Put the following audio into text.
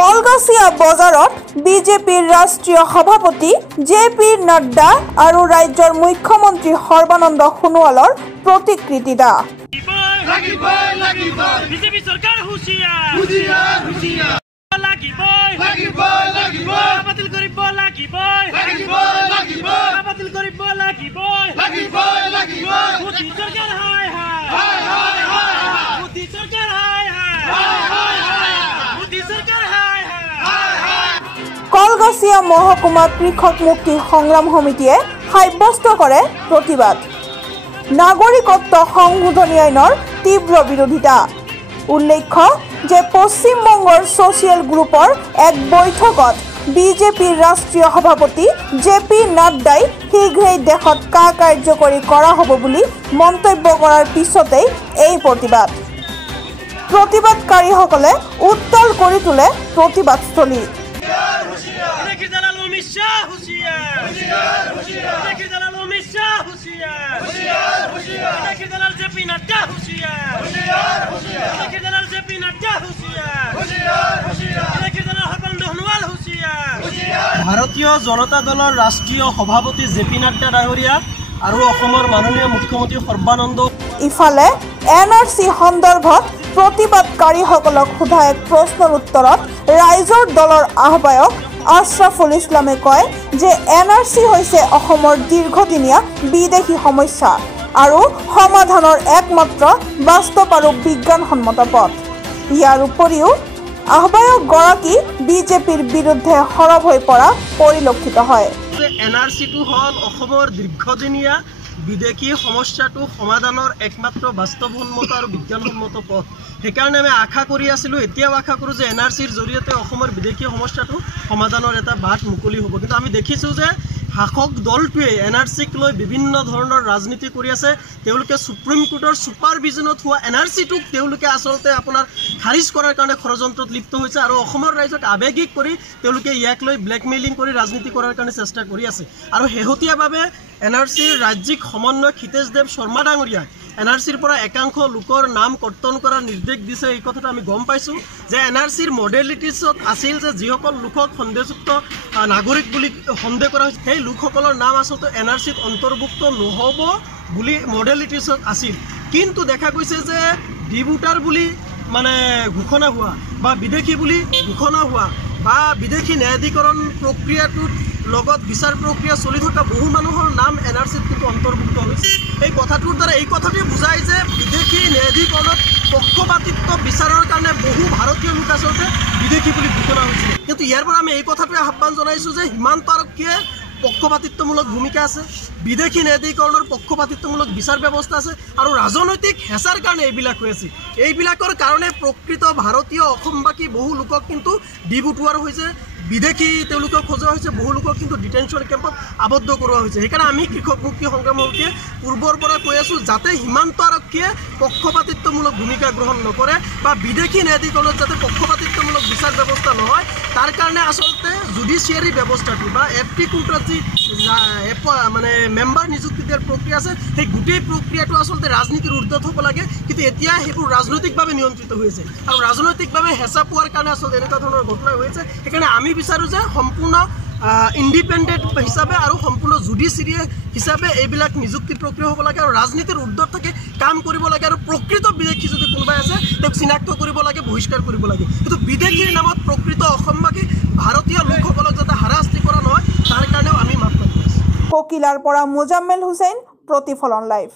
কলগাছিয়া বজাৰত বিজেপিৰ ৰাষ্ট্ৰীয় সভাপতি জে.পি. নাড্ডা আৰু ৰাজ্যৰ মুখ্যমন্ত্ৰী সৰ্বানন্দ সোণোৱালৰ প্ৰতিকৃতি দা বিজেপি চৰকাৰ হুঁচিয়াৰ বাতিল কৰিব লাগিব মোদী চৰকাৰ হায় মোদী চৰকাৰ মোদী চৰকাৰ কলগাছিয়া মহকুমা কৃষক মুক্তি সংগ্ৰাম সমিতিয়ে সাব্যস্ত কৰে প্ৰতিবাদ নাগৰিকত্ব সংশোধনী আইনৰ তীব্ৰ বিৰোধিতা উল্লেখ্য যে পশ্চিমবংগৰ ছ'চিয়েল গ্ৰুপৰ এক বৈঠকত বিজেপিৰ ৰাষ্ট্ৰীয় সভাপতি জে.পি. নাড্ডাই শীঘ্ৰেই দেশত কাৰ্যকৰী কৰা হ'ব বুলি মন্তব্য কৰাৰ পিছতেই এই প্ৰতিবাদকাৰীসকলে উত্তল কৰি তোলে প্ৰতিবাদস্থলী ভাৰতীয় জনতা দলৰ ৰাষ্ট্ৰীয় সভাপতি জে.পি. নাড্ডা ডাঙৰীয়া আৰু অসমৰ মাননীয় মুখ্যমন্ত্ৰী সৰ্বানন্দ ইফালে এনআৰচি সন্দৰ্ভত প্ৰতিবাদকাৰীসকলক সোধা এক প্ৰশ্নৰ উত্তৰত ৰাইজৰ দলৰ আহ্বায়ক আশ্ৰাফুল ইছলামে কয় যে এনআৰচি হৈছে অসমৰ দীৰ্ঘদিনীয়া বিদেশী সমস্যা আৰু সমাধানৰ একমাত্ৰ বাস্তৱ আৰু বিজ্ঞানসন্মত পথ ইয়াৰ উপৰিও আহ্বায়কগৰাকী বিজেপিৰ বিৰুদ্ধে সৰব হৈ পৰা পৰিলক্ষিত হয় এনআৰচিটো হ'ল অসমৰ দীৰ্ঘদিনীয়া বিদেশী সমস্যাটো সমাধানৰ একমাত্ৰ বাস্তৱসন্মত আৰু বিজ্ঞানসন্মত পথ সেইকাৰণে আমি আশা কৰি আছিলোঁ এতিয়াও আশা কৰোঁ যে এনআৰচিৰ জৰিয়তে অসমৰ বিদেশী সমস্যাটো সমাধানৰ এটা বাট মুকলি হ'ব কিন্তু আমি দেখিছোঁ যে শাসক দলটোৱে এনআৰচিক লৈ বিভিন্ন ধৰণৰ ৰাজনীতি কৰি আছে তেওঁলোকে সুপ্ৰিম কোৰ্টৰ ছুপাৰভিজনত হোৱা এনআৰচিটোক তেওঁলোকে আচলতে আপোনাৰ খাৰিজ কৰাৰ কাৰণে ষড়যন্ত্ৰত লিপ্ত হৈছে আৰু অসমৰ ৰাইজক আৱেগিক কৰি তেওঁলোকে ইয়াক লৈ ব্লেকমেইলিং কৰি ৰাজনীতি কৰাৰ কাৰণে চেষ্টা কৰি আছে আৰু শেহতীয়াভাৱে এনআৰচিৰ ৰাজ্যিক সমন্বয়ক হিতেশদেৱ শৰ্মা ডাঙৰীয়াই এনআৰচিৰ পৰা একাংশ লোকৰ নাম কৰ্তন কৰাৰ নিৰ্দেশ দিছে এই কথাটো আমি গম পাইছোঁ যে এনআৰচিৰ মডেলিটিছত আছিল যে যিসকল লোকক সন্দেহযুক্ত নাগৰিক বুলি সন্দেহ কৰা হৈছে সেই লোকসকলৰ নাম আচলতে এনআৰচিত অন্তৰ্ভুক্ত নহ'ব বুলি মডেলিটিছত আছিল কিন্তু দেখা গৈছে যে ডিভোটাৰ বুলি মানে ঘোষণা হোৱা বা বিদেশী বুলি ঘোষণা হোৱা বা বিদেশী ন্যায়াধিকৰণ প্ৰক্ৰিয়াটোত লগত বিচাৰ প্ৰক্ৰিয়া চলি থকা বহু মানুহৰ নাম এনআৰচিত কিন্তু অন্তৰ্ভুক্ত হৈছে এই কথাটোৰ দ্বাৰা এই কথাটোৱে বুজায় যে বিদেশী ন্যায়াধিকৰণত পক্ষপাতিত্ব বিচাৰৰ কাৰণে বহু ভাৰতীয় লোক আচলতে বিদেশী বুলি ঘোষণা হৈছিল কিন্তু ইয়াৰ পৰা আমি এই কথাটোৱে আহ্বান জনাইছোঁ যে সীমান্ত আৰক্ষীয়ে পক্ষপাতিত্বমূলক ভূমিকা আছে বিদেশী ন্যায়াধিকৰণৰ পক্ষপাতিত্বমূলক বিচাৰ ব্যৱস্থা আছে আৰু ৰাজনৈতিক হেঁচাৰ কাৰণে এইবিলাক হৈ আছে এইবিলাকৰ কাৰণে প্ৰকৃত ভাৰতীয় অসমবাসী বহু লোকক কিন্তু ডিভোটোৱাৰ হৈছে বিদেশী তেওঁলোকক খোজা হৈছে বহু লোকক কিন্তু ডিটেনশ্যন কেম্পত আবদ্ধ কৰোৱা হৈছে সেইকাৰণে আমি কৃষক মুক্তি সংগ্ৰাম সমিতিয়ে পূৰ্বৰ পৰা কৈ আছোঁ যাতে সীমান্ত আৰক্ষীয়ে পক্ষপাতিত্বমূলক ভূমিকা গ্ৰহণ নকৰে বা বিদেশী ন্যায়াধিকৰণত যাতে পক্ষপাতিত্বমূলক বিচাৰ ব্যৱস্থা নহয় তাৰ কাৰণে আচলতে জুডিচিয়াৰী ব্যৱস্থাটো বা এফটি কোৰ্টত যি মানে মেম্বাৰ নিযুক্তি দিয়াৰ প্ৰক্ৰিয়া আছে সেই গোটেই প্ৰক্ৰিয়াটো আচলতে ৰাজনীতিৰ ঊৰ্ধত হ'ব লাগে কিন্তু এতিয়া সেইবোৰ ৰাজনৈতিকভাৱে নিয়ন্ত্ৰিত হৈছে আৰু ৰাজনৈতিকভাৱে হেঁচা পোৱাৰ কাৰণে আচলতে এনেকুৱা ধৰণৰ ঘটনা হৈছে সেইকাৰণে আমি বিচাৰোঁ যে সম্পূৰ্ণ ইণ্ডিপেণ্ডেণ্ট হিচাপে আৰু সম্পূৰ্ণ জুডিচিয়াৰী হিচাপে এইবিলাক নিযুক্তি প্ৰক্ৰিয়া হ'ব লাগে আৰু ৰাজনীতিৰ ঊৰ্ধত থাকি কাম কৰিব লাগে আৰু প্ৰকৃত বিদেশী যদি কোনোবাই আছে তেওঁক চিনাক্ত কৰিব লাগে বহিষ্কাৰ কৰিব লাগে কিন্তু বিদেশীৰ নামত প্ৰকৃত অসমবাসী ভাৰতীয় লোকসকলক যাতে হাৰাশাস্তি কৰা নহয় তাৰ কাৰণেও আমি মাত মাতি আছোঁ ককিলাৰ পৰা মোজাম্মেল হুছেইন প্ৰতিফলন লাইভ।